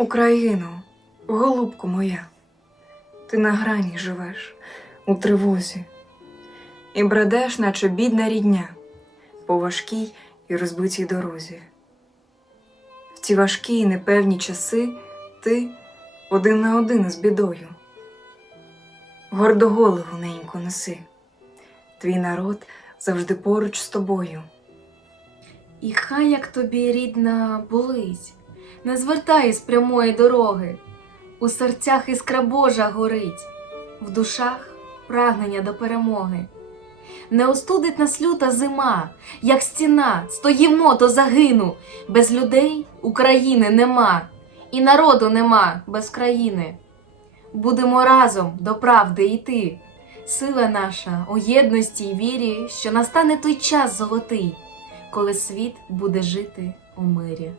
Україно, голубко моя, ти на грані живеш у тривозі і бредеш, наче бідна рідня, по важкій і розбитій дорозі. В ті важкі і непевні часи ти один на один з бідою. Гордо голову ненько неси, твій народ завжди поруч з тобою. І хай як тобі рідна болить, не звертай з прямої дороги, у серцях іскра Божа горить, в душах прагнення до перемоги. Не остудить нас люта зима, як стіна, стоїмо, то загину. Без людей України нема, і народу нема без країни. Будемо разом до правди йти. Сила наша у єдності й вірі, що настане той час золотий, коли світ буде жити у мирі.